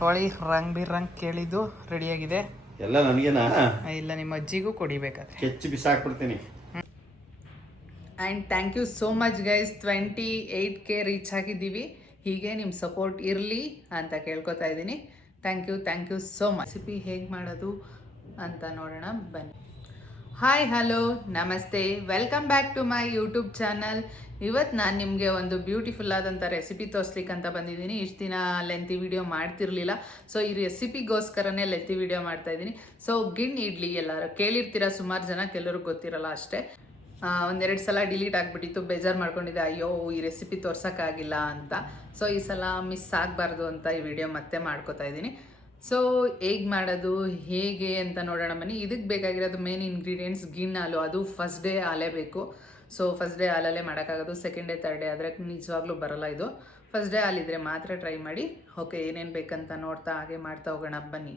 ತೊಳಿ ರಂಗ್ ಬಿರಂಗ್ ಕೇಳಿದ್ದು ರೆಡಿಯಾಗಿದೆ. ಎಲ್ಲ ನನಗೇನಾ? ಇಲ್ಲ, ನಿಮ್ಮ ಅಜ್ಜಿಗೂ ಕೊಡಿಬೇಕಾದ್ರೆ ಕೆಚ್ಚಿ ಬಿಸಾಕ್ಬಿಡ್ತೀನಿ. And thank you so much guys. 28K reach ಆಗಿದ್ದೀವಿ. ಹೀಗೆ ನಿಮ್ಮ ಸಪೋರ್ಟ್ ಇರಲಿ ಅಂತ ಕೇಳ್ಕೊತಾ ಇದ್ದೀನಿ. Thank you so much. Recipe ಹೇಗೆ ಮಾಡೋದು ಅಂತ ನೋಡೋಣ ಬನ್ನಿ. ಹಾಯ್, ಹಲೋ, ನಮಸ್ತೆ, welcome back to my YouTube channel. ಇವತ್ತು ನಾನು ನಿಮಗೆ ಒಂದು ಬ್ಯೂಟಿಫುಲ್ ಆದಂಥ ರೆಸಿಪಿ ತೋರಿಸ್ಲಿಕ್ಕೆ ಅಂತ ಬಂದಿದ್ದೀನಿ. ಇಷ್ಟು ದಿನ ಲೆಂತಿ ವಿಡಿಯೋ ಮಾಡ್ತಿರ್ಲಿಲ್ಲ, ಸೊ ಈ ರೆಸಿಪಿಗೋಸ್ಕರನೇ ಲೆಂತಿ ವಿಡಿಯೋ ಮಾಡ್ತಾ ಇದ್ದೀನಿ. ಸೊ ಗಿಣ್ಣು ಇಡ್ಲಿ ಎಲ್ಲರೂ ಕೇಳಿರ್ತೀರ, ಸುಮಾರು ಜನ, ಕೆಲವ್ರಿಗೆ ಗೊತ್ತಿರಲ್ಲ ಅಷ್ಟೇ. ಒಂದೆರಡು ಸಲ ಡಿಲೀಟ್ ಆಗಿಬಿಟ್ಟಿತ್ತು, ಬೇಜಾರು ಮಾಡ್ಕೊಂಡಿದ್ದೆ, ಅಯ್ಯೋ ಈ ರೆಸಿಪಿ ತೋರ್ಸೋಕ್ಕಾಗಿಲ್ಲ ಅಂತ. ಸೊ ಈ ಸಲ ಮಿಸ್ ಆಗಬಾರ್ದು ಅಂತ ಈ ವಿಡಿಯೋ ಮತ್ತೆ ಮಾಡ್ಕೋತಾ ಇದ್ದೀನಿ. ಸೊ ಹೇಗೆ ಮಾಡೋದು ಹೇಗೆ ಅಂತ ನೋಡೋಣ ಬನ್ನಿ. ಇದಕ್ಕೆ ಬೇಕಾಗಿರೋದು ಮೇನ್ ಇಂಗ್ರೀಡಿಯೆಂಟ್ಸ್ ಗಿಣ್ಣು ಹಾಲು. ಅದು ಫಸ್ಟ್ ಡೇ ಹಾಲೇ ಬೇಕು. ಸೊ ಫಸ್ಟ್ ಡೇ ಹಾಲಲ್ಲೇ ಮಾಡೋಕ್ಕಾಗೋದು. ಸೆಕೆಂಡ್ ಡೇ ತರ್ಡ್ ಡೇ ಆದರೆ ನಿಜವಾಗ್ಲೂ ಬರೋಲ್ಲ ಇದು. ಫಸ್ಟ್ ಡೇ ಹಾಲಿದ್ರೆ ಮಾತ್ರ ಟ್ರೈ ಮಾಡಿ. ಓಕೆ, ಏನೇನು ಬೇಕಂತ ನೋಡ್ತಾ ಹಾಗೆ ಮಾಡ್ತಾ ಹೋಗೋಣ ಬನ್ನಿ.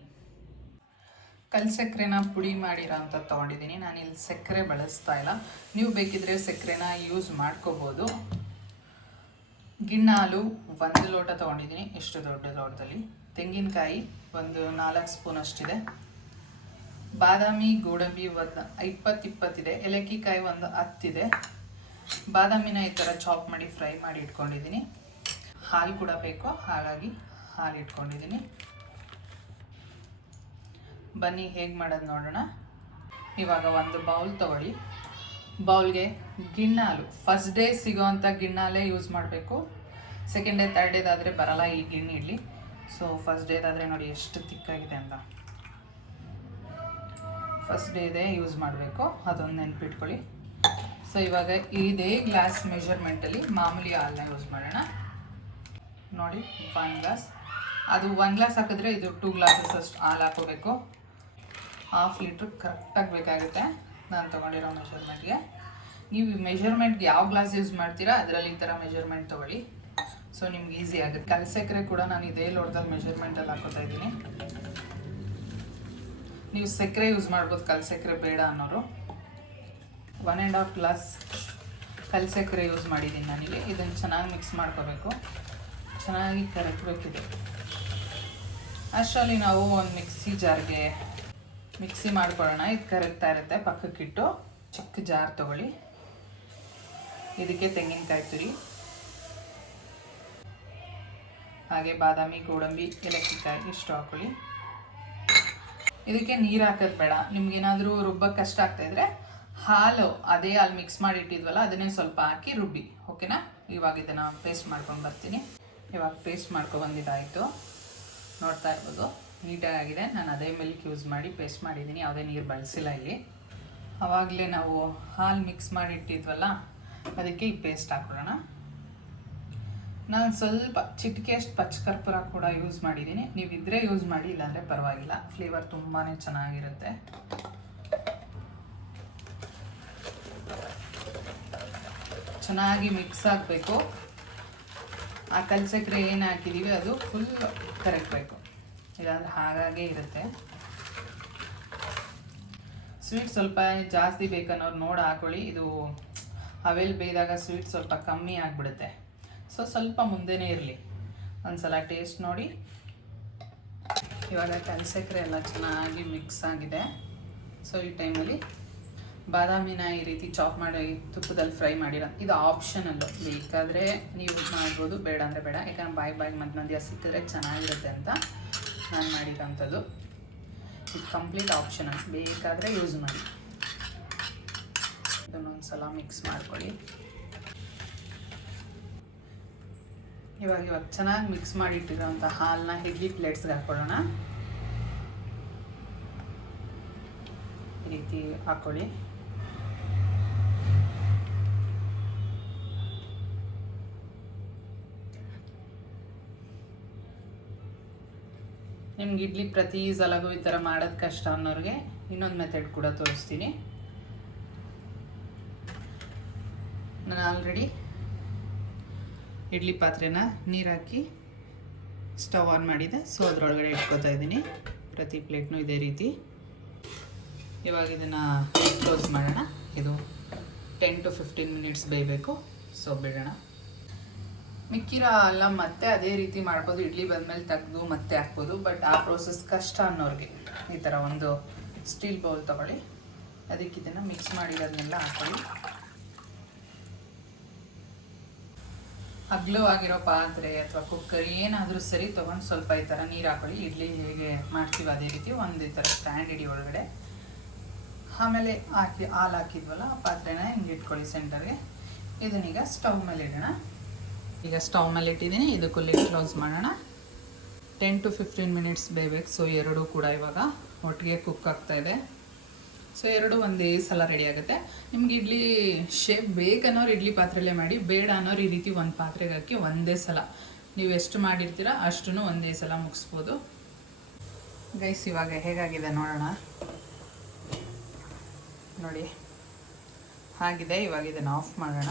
ಕಲ್ ಸಕ್ಕರೆನ ಪುಡಿ ಮಾಡಿರೋ ಅಂತ ತೊಗೊಂಡಿದ್ದೀನಿ. ನಾನಿಲ್ಲಿ ಸಕ್ಕರೆ ಬಳಸ್ತಾ ಇಲ್ಲ, ನೀವು ಬೇಕಿದ್ರೆ ಸಕ್ಕರೆನ ಯೂಸ್ ಮಾಡ್ಕೋಬೋದು. ಗಿಣ್ಣು ಹಾಲು 1 ಲೋಟ ತೊಗೊಂಡಿದ್ದೀನಿ, ಎಷ್ಟು ದೊಡ್ಡ ಲೋಟದಲ್ಲಿ. ತೆಂಗಿನಕಾಯಿ ಒಂದು 4 ಸ್ಪೂನ್ ಅಷ್ಟಿದೆ. ಬಾದಾಮಿ ಗೋಡಂಬಿ ಒಂದು 20 ಇದೆ. ಏಲಕ್ಕಿಕಾಯಿ ಒಂದು 10 ಇದೆ. ಬಾದಾಮಿನ ಈ ಥರ ಚಾಪ್ ಮಾಡಿ ಫ್ರೈ ಮಾಡಿ ಇಟ್ಕೊಂಡಿದ್ದೀನಿ. ಹಾಲು ಕೂಡ ಬೇಕು, ಹಾಗಾಗಿ ಹಾಲು ಇಟ್ಕೊಂಡಿದ್ದೀನಿ. ಬನ್ನಿ ಹೇಗೆ ಮಾಡೋದು ನೋಡೋಣ. ಇವಾಗ ಒಂದು ಬೌಲ್ ತೊಗೊಳ್ಳಿ. ಬೌಲ್ಗೆ ಗಿಣ್ಣು ಹಾಲು, ಫಸ್ಟ್ ಡೇ ಸಿಗೋವಂಥ ಗಿಣ್ಣು ಹಾಲೇ ಯೂಸ್ ಮಾಡಬೇಕು. ಸೆಕೆಂಡ್ ಡೇ ತರ್ಡ್ ಡೇದಾದರೆ ಬರಲ್ಲ ಈ ಗಿಣ್ಣು ಇಡ್ಲಿ. ಸೊ ಫಸ್ಟ್ ಡೇದಾದರೆ ನೋಡಿ ಎಷ್ಟು ತಿಕ್ಕಾಗಿದೆ ಅಂತ. ಫಸ್ಟ್ ಡೇದೇ ಯೂಸ್ ಮಾಡಬೇಕು, ಅದೊಂದು ನೆನ್ಪಿಟ್ಕೊಳ್ಳಿ. ಸೊ ಇವಾಗ ಇದೇ ಗ್ಲಾಸ್ ಮೆಷರ್ಮೆಂಟಲ್ಲಿ ಮಾಮೂಲಿ ಹಾಲನ್ನ ಯೂಸ್ ಮಾಡೋಣ. ನೋಡಿ 1 ಗ್ಲಾಸ್, ಅದು 1 ಗ್ಲಾಸ್ ಹಾಕಿದ್ರೆ ಇದು 2 ಗ್ಲಾಸಸ್ ಅಷ್ಟು ಹಾಲು ಹಾಕೋಬೇಕು. 1/2 ಲೀಟ್ರ್ ಕರೆಕ್ಟಾಗಿ ಬೇಕಾಗುತ್ತೆ ನಾನು ತೊಗೊಂಡಿರೋ ಮೆಷರ್ಮೆಂಟ್ಗೆ. ನೀವು ಮೆಷರ್ಮೆಂಟ್ಗೆ ಯಾವ ಗ್ಲಾಸ್ ಯೂಸ್ ಮಾಡ್ತೀರಾ ಅದರಲ್ಲಿ ಈ ಥರ ಮೆಷರ್ಮೆಂಟ್ ತೊಗೊಳ್ಳಿ. ಸೊ ನಿಮ್ಗೆ ಈಸಿ ಆಗುತ್ತೆ. ಕಲ್ ಸಕ್ಕರೆ ಕೂಡ ನಾನು ಇದೇ ಲೋಟದಲ್ಲಿ ಮೆಷರ್ಮೆಂಟಲ್ಲಿ ಹಾಕೋತಾ ಇದ್ದೀನಿ. ನೀವು ಸಕ್ಕರೆ ಯೂಸ್ ಮಾಡ್ಬೋದು, ಕಲ್ ಸಕ್ಕರೆ ಬೇಡ ಅನ್ನೋರು. 1.5 ಗ್ಲಾಸ್ ಕಲ್ ಸಕ್ಕರೆ ಯೂಸ್ ಮಾಡಿದ್ದೀನಿ ನಾನಿಲ್ಲಿ. ಇದನ್ನು ಚೆನ್ನಾಗಿ ಮಿಕ್ಸ್ ಮಾಡ್ಕೋಬೇಕು, ಚೆನ್ನಾಗಿ ಕರಗಬೇಕಿದೆ. ಅಷ್ಟರಲ್ಲಿ ನಾವು ಒಂದು ಮಿಕ್ಸಿ ಜಾರ್ಗೆ ಮಿಕ್ಸಿ ಮಾಡ್ಕೊಳ್ಳೋಣ. ಇದು ಕರಗ್ತಾ ಇರುತ್ತೆ, ಪಕ್ಕಕ್ಕಿಟ್ಟು ಚಿಕ್ಕ ಜಾರ್ ತೊಗೊಳ್ಳಿ. ಇದಕ್ಕೆ ತೆಂಗಿನಕಾಯಿ ತುರಿ, ಹಾಗೆ ಬಾದಾಮಿ ಗೋಡಂಬಿ ಏಲಕ್ಕಿಕಾಯಿ ಇಷ್ಟು ಹಾಕೊಳ್ಳಿ. ಇದಕ್ಕೆ ನೀರು ಹಾಕೋದು ಬೇಡ. ನಿಮ್ಗೇನಾದರೂ ರುಬ್ಬಕ್ಕೆ ಕಷ್ಟ ಆಗ್ತಾಯಿದ್ರೆ ಹಾಲು, ಅದೇ ಹಾಲು ಮಿಕ್ಸ್ ಮಾಡಿ ಇಟ್ಟಿದ್ವಲ್ಲ ಅದನ್ನೇ ಸ್ವಲ್ಪ ಹಾಕಿ ರುಬ್ಬಿ. ಓಕೆನಾ? ಇವಾಗ ಇದನ್ನು ಪೇಸ್ಟ್ ಮಾಡ್ಕೊಂಡು ಬರ್ತೀನಿ. ಇವಾಗ ಪೇಸ್ಟ್ ಮಾಡ್ಕೊಬಂದಿದ್ದಾಯಿತು, ನೋಡ್ತಾ ಇರ್ಬೋದು ನೀಟಾಗಿದೆ. ನಾನು ಅದೇ ಮಿಲ್ಕ್ ಯೂಸ್ ಮಾಡಿ ಪೇಸ್ಟ್ ಮಾಡಿದ್ದೀನಿ, ಯಾವುದೇ ನೀರು ಬಳಸಿಲ್ಲ ಇಲ್ಲಿ. ಆವಾಗಲೇ ನಾವು ಹಾಲು ಮಿಕ್ಸ್ ಮಾಡಿ ಇಟ್ಟಿದ್ವಲ್ಲ ಅದಕ್ಕೆ ಈ ಪೇಸ್ಟ್ ಹಾಕೊಳ್ಳೋಣ. ನಾನು ಸ್ವಲ್ಪ ಚಿಟಿಕೆಯಷ್ಟು ಪಚ್ಚಕರ್ಪೂರ ಕೂಡ ಯೂಸ್ ಮಾಡಿದ್ದೀನಿ. ನೀವಿದ್ರೆ ಯೂಸ್ ಮಾಡಿ, ಇಲ್ಲಾಂದರೆ ಪರವಾಗಿಲ್ಲ. ಫ್ಲೇವರ್ ತುಂಬಾ ಚೆನ್ನಾಗಿರುತ್ತೆ. ಚೆನ್ನಾಗಿ ಮಿಕ್ಸ್ ಆಗಬೇಕು. ಆ ಕಲ್ ಸಕ್ಕರೆ ಏನು ಹಾಕಿದ್ದೀವಿ ಅದು ಫುಲ್ ಕರಗಬೇಕು, ಇಲ್ಲಾಂದರೆ ಹಾಗಾಗೇ ಇರುತ್ತೆ. ಸ್ವೀಟ್ ಸ್ವಲ್ಪ ಜಾಸ್ತಿ ಬೇಕನ್ನೋರು ನೋಡಿ ಹಾಕೊಳ್ಳಿ. ಇದು ಅವೆಲ್ ಬೇಯ್ದಾಗ ಸ್ವೀಟ್ ಸ್ವಲ್ಪ ಕಮ್ಮಿ ಆಗಿಬಿಡುತ್ತೆ. ಸೊ ಸ್ವಲ್ಪ ಮುಂದೆನೇ ಇರಲಿ. ಒಂದ್ಸಲ ಟೇಸ್ಟ್ ನೋಡಿ. ಇವಾಗ ಕಲ್ ಸಕ್ಕರೆ ಎಲ್ಲ ಚೆನ್ನಾಗಿ ಮಿಕ್ಸ್ ಆಗಿದೆ. ಸೊ ಈ ಟೈಮಲ್ಲಿ ಬಾದಾಮಿನ ಈ ರೀತಿ ಚಾಪ್ ಮಾಡಿ ತುಪ್ಪದಲ್ಲಿ ಫ್ರೈ ಮಾಡಿರೋ, ಇದು ಆಪ್ಷನಲ್ಲು. ಬೇಕಾದರೆ ನೀವು ಮಾಡ್ಬೋದು, ಬೇಡ ಅಂದರೆ ಬೇಡ. ಯಾಕಂದ್ರೆ ಬಾಯಿಗೆ ಮಧ್ಯ ಮಧ್ಯ ಸಿಕ್ಕಿದ್ರೆ ಚೆನ್ನಾಗಿರುತ್ತೆ ಅಂತ ನಾನು ಮಾಡಿರೋಂಥದ್ದು. ಇದು ಕಂಪ್ಲೀಟ್ ಆಪ್ಷನಲ್, ಬೇಕಾದರೆ ಯೂಸ್ ಮಾಡಿ. ಇದನ್ನೊಂದು ಸಲ ಮಿಕ್ಸ್ ಮಾಡ್ಕೊಳ್ಳಿ. ಇವಾಗ ಚೆನ್ನಾಗಿ ಮಿಕ್ಸ್ ಮಾಡಿಟ್ಟಿರೋಂಥ ಹಾಲನ್ನ ಇಡ್ಲಿ ಪ್ಲೇಟ್ಸ್ಗೆ ಹಾಕ್ಕೊಳ್ಳೋಣ. ಈ ರೀತಿ ಹಾಕ್ಕೊಳ್ಳಿ. ನಿಮ್ಗೆ ಇಡ್ಲಿ ಪ್ರತಿ ಸಲಗೂ ಈ ಥರ ಮಾಡೋದು ಕಷ್ಟ ಅನ್ನೋರಿಗೆ ಇನ್ನೊಂದು ಮೆಥಡ್ ಕೂಡ ತೋರಿಸ್ತೀನಿ. ನಾನು ಆಲ್ರೆಡಿ ಇಡ್ಲಿ ಪಾತ್ರೆನ ನೀರು ಹಾಕಿ ಸ್ಟವ್ ಆನ್ ಮಾಡಿದೆ. ಸೊ ಅದರೊಳಗಡೆ ಇಟ್ಕೋತಾ ಇದ್ದೀನಿ. ಪ್ರತಿ ಪ್ಲೇಟ್ನೂ ಇದೇ ರೀತಿ. ಇವಾಗ ಇದನ್ನು ಕ್ಲೋಸ್ ಮಾಡೋಣ. ಇದು 10 to 15 ಮಿನಿಟ್ಸ್ ಬೇಯಬೇಕು. ಸೊ ಬಿಡೋಣ. ಮಿಕ್ಕಿರೋ ಎಲ್ಲ ಮತ್ತೆ ಅದೇ ರೀತಿ ಮಾಡ್ಬೋದು, ಇಡ್ಲಿ ಬಂದ್ಮೇಲೆ ತೆಗೆದು ಮತ್ತೆ ಹಾಕ್ಬೋದು. ಬಟ್ ಆ ಪ್ರೋಸೆಸ್ ಕಷ್ಟ ಅನ್ನೋರಿಗೆ ಈ ಥರ ಒಂದು ಸ್ಟೀಲ್ ಬೌಲ್ ತೊಗೊಳ್ಳಿ, ಅದಕ್ಕೆ ಇದನ್ನು ಮಿಕ್ಸ್ ಮಾಡಿರೋದನ್ನೆಲ್ಲ ಹಾಕೊಳ್ಳಿ. ಅಗ್ಲವಾಗಿರೋ ಪಾತ್ರೆ ಅಥವಾ ಕುಕ್ಕರ್ ಏನಾದರೂ ಸರಿ ತೊಗೊಂಡು ಸ್ವಲ್ಪ ಈ ಥರ ನೀರು ಹಾಕೊಳ್ಳಿ. ಇಡ್ಲಿ ಹೇಗೆ ಮಾಡ್ತೀವಿ ಅದೇ ರೀತಿ ಒಂದು ಈ ಥರ ಸ್ಟ್ಯಾಂಡ್ ಇಡಿ ಒಳಗಡೆ. ಆಮೇಲೆ ಹಾಲು ಹಾಕಿದ್ವಲ್ಲ ಆ ಪಾತ್ರೆನ ಹಿಂಗೆ ಇಟ್ಕೊಳ್ಳಿ ಸೆಂಟರ್ಗೆ. ಇದನ್ನೀಗ ಸ್ಟವ್ ಮೇಲೆ ಇಡೋಣ. ಈಗ ಸ್ಟವ್ ಮೇಲೆ ಇಟ್ಟಿದ್ದೀನಿ, ಇದಕ್ಕೂ ಲಿಡ್ ಕ್ಲೋಸ್ ಮಾಡೋಣ. 10 to 15 ಮಿನಿಟ್ಸ್ ಬೇಯಬೇಕು. ಸೊ ಎರಡೂ ಕೂಡ ಇವಾಗ ಒಟ್ಟಿಗೆ ಕುಕ್ ಆಗ್ತಾ ಇದೆ. ಸೊ ಎರಡು ಒಂದೇ ಸಲ ರೆಡಿ ಆಗುತ್ತೆ. ನಿಮ್ಗೆ ಇಡ್ಲಿ ಶೇಪ್ ಬೇಕನ್ನೋರು ಇಡ್ಲಿ ಪಾತ್ರೆಯಲ್ಲೇ ಮಾಡಿ, ಬೇಡ ಅನ್ನೋರು ಈ ರೀತಿ ಒಂದು ಪಾತ್ರೆಗೆ ಹಾಕಿ ಒಂದೇ ಸಲ ನೀವು ಎಷ್ಟು ಮಾಡಿರ್ತೀರ ಅಷ್ಟೂ ಒಂದೇ ಸಲ ಮುಗಿಸ್ಬೋದು. ಗೈಸ್ ಇವಾಗ ಹೇಗಾಗಿದೆ ನೋಡೋಣ. ನೋಡಿ ಹಾಗಿದೆ. ಇವಾಗ ಇದನ್ನು ಆಫ್ ಮಾಡೋಣ.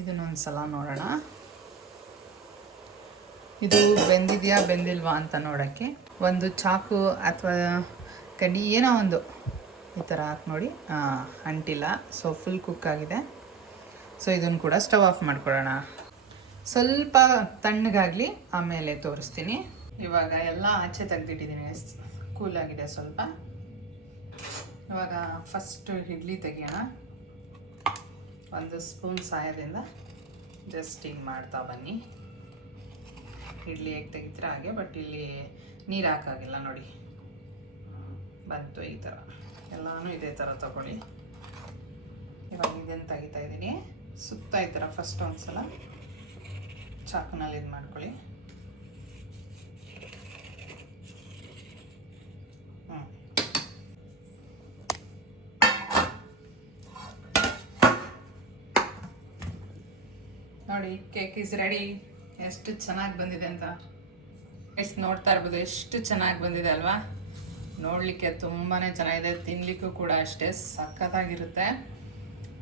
ಇದನ್ನೊಂದು ಸಲ ನೋಡೋಣ. ಇದು ಬೆಂದಿದೆಯಾ ಬೆಂದಿಲ್ವಾ ಅಂತ ನೋಡೋಕ್ಕೆ ಒಂದು ಚಾಕು ಅಥವಾ ಕಡ್ಡಿ ಏನೋ ಒಂದು ಈ ಥರ ಹಾಕಿ ನೋಡಿ. ಅಂಟಿಲ್ಲ. ಸೊ ಫುಲ್ ಕುಕ್ ಆಗಿದೆ. ಸೊ ಇದನ್ನು ಕೂಡ ಸ್ಟವ್ ಆಫ್ ಮಾಡ್ಕೊಳ್ಳೋಣ. ಸ್ವಲ್ಪ ತಣ್ಣಗಾಗಲಿ, ಆಮೇಲೆ ತೋರಿಸ್ತೀನಿ. ಇವಾಗ ಎಲ್ಲ ಆಚೆ ತೆಗೆದಿಟ್ಟಿದ್ದೀನಿ, ಕೂಲಾಗಿದೆ ಸ್ವಲ್ಪ. ಇವಾಗ ಫಸ್ಟು ಇಡ್ಲಿ ತೆಗಿಯೋಣ. ಒಂದು ಸ್ಪೂನ್ ಸಹಾಯದಿಂದ ಜಸ್ಟ್ ಹಿಂಗೆ ಮಾಡ್ತಾ ಬನ್ನಿ. ಇಡ್ಲಿ ಹೇಗೆ ತೆಗಿತೀರ ಹಾಗೆ, ಬಟ್ ಇಲ್ಲಿ ನೀರು ಹಾಕಾಗಿಲ್ಲ ನೋಡಿ. ಬಂತು ಈ ಥರ. ಎಲ್ಲನೂ ಇದೇ ಥರ ತಗೊಳ್ಳಿ. ಇವಾಗ ಇದನ್ನು ತೆಗಿತಾ ಇದ್ದೀನಿ. ಸುತ್ತ ಈ ಥರ ಫಸ್ಟ್ ಒಂದು ಸಲ ಚಾಕುನಲ್ಲಿ ಇದು ಮಾಡ್ಕೊಳ್ಳಿ. ನೋಡಿ ಕೇಕ್ ಇಸ್ ರೆಡಿ. ಎಷ್ಟು ಚೆನ್ನಾಗಿ ಬಂದಿದೆ ಅಂತ ಎಷ್ಟು ನೋಡ್ತಾ ಇರ್ಬೋದು. ಎಷ್ಟು ಚೆನ್ನಾಗಿ ಬಂದಿದೆ ಅಲ್ವಾ? ನೋಡಲಿಕ್ಕೆ ತುಂಬಾ ಚೆನ್ನಾಗಿದೆ, ತಿನ್ನಲಿಕ್ಕೂ ಕೂಡ ಅಷ್ಟೇ ಸಖತ್ತಾಗಿರುತ್ತೆ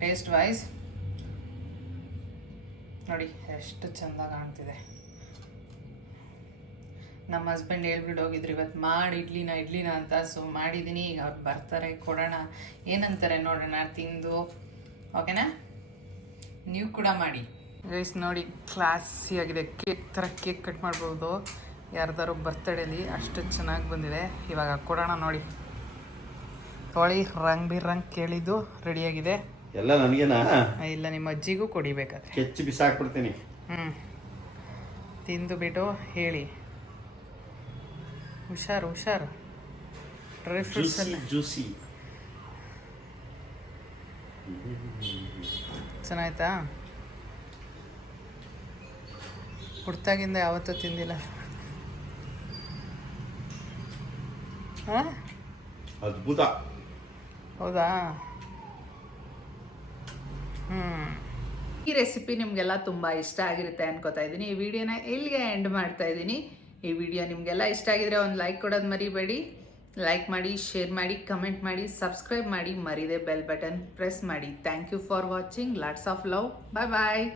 ಟೇಸ್ಟ್ ವೈಸ್. ನೋಡಿ ಎಷ್ಟು ಚೆಂದ ಕಾಣ್ತಿದೆ. ನಮ್ಮ ಹಸ್ಬೆಂಡ್ ಹೇಳ್ಬಿಟ್ಟು ಹೋಗಿದ್ರು ಇವತ್ತು ಮಾಡಿ ಇಡ್ಲಿನ ಅಂತ. ಸೊ ಮಾಡಿದ್ದೀನಿ. ಈಗ ಅವ್ರು ಬರ್ತಾರೆ, ಕೊಡೋಣ, ಏನಂತಾರೆ ನೋಡೋಣ, ತಿಂದು. ಓಕೆನಾ? ನೀವು ಕೂಡ ಮಾಡಿ ಗೈಸ್. ನೋಡಿ ಕ್ಲಾಸಿಯಾಗಿದೆ. ಕೇಕ್ ಥರ ಕೇಕ್ ಕಟ್ ಮಾಡ್ಬೋದು ಯಾರ್ದಾರು ಬರ್ತಡೇಲಿ. ಅಷ್ಟು ಚೆನ್ನಾಗಿ ಬಂದಿದೆ. ಇವಾಗ ಕೊಡೋಣ ನೋಡಿ. ತೊಳಿ ರಂಗ್ ಬಿರಂಗ್ ಕೇಳಿದ್ದು ರೆಡಿಯಾಗಿದೆ. ಎಲ್ಲ ನನಗೇನಾ? ಇಲ್ಲ, ನಿಮ್ಮ ಅಜ್ಜಿಗೂ ಕೊಡಿಬೇಕಾದ್ರೆ ಕೆಚ್ಚಿ ಬಿಸಾಕ್ಬಿಡ್ತೀನಿ. ತಿಂದು ಬಿಟ್ಟು ಹೇಳಿ. ಹುಷಾರು ಡ್ರೈ ಫ್ರೂಟ್ಸ್ ಎಲ್ಲ ಜ್ಯೂಸಿ ಚೆನ್ನಾಯ್ತಾ? ಹುಡ್ತಾಗಿಂದ ಯಾವತ್ತೂ ತಿಂದಿಲ್ಲ. ಹಾಂ, ಅದ್ಭುತ. ಹೌದಾ? ಈ ರೆಸಿಪಿ ನಿಮಗೆಲ್ಲ ತುಂಬ ಇಷ್ಟ ಆಗಿರುತ್ತೆ ಅನ್ಕೋತಾ ಇದ್ದೀನಿ. ಈ ವಿಡಿಯೋನ ಇಲ್ಲಿಗೆ ಎಂಡ್ ಮಾಡ್ತಾ ಇದ್ದೀನಿ. ಈ ವಿಡಿಯೋ ನಿಮಗೆಲ್ಲ ಇಷ್ಟ ಆಗಿದ್ರೆ ಒಂದು ಲೈಕ್ ಕೊಡೋದು ಮರಿಬೇಡಿ. ಲೈಕ್ ಮಾಡಿ, ಶೇರ್ ಮಾಡಿ, ಕಮೆಂಟ್ ಮಾಡಿ, ಸಬ್ಸ್ಕ್ರೈಬ್ ಮಾಡಿ, ಮರಿದೆ ಬೆಲ್ ಬಟನ್ ಪ್ರೆಸ್ ಮಾಡಿ. Thank you for watching. Lots of love. Bye bye.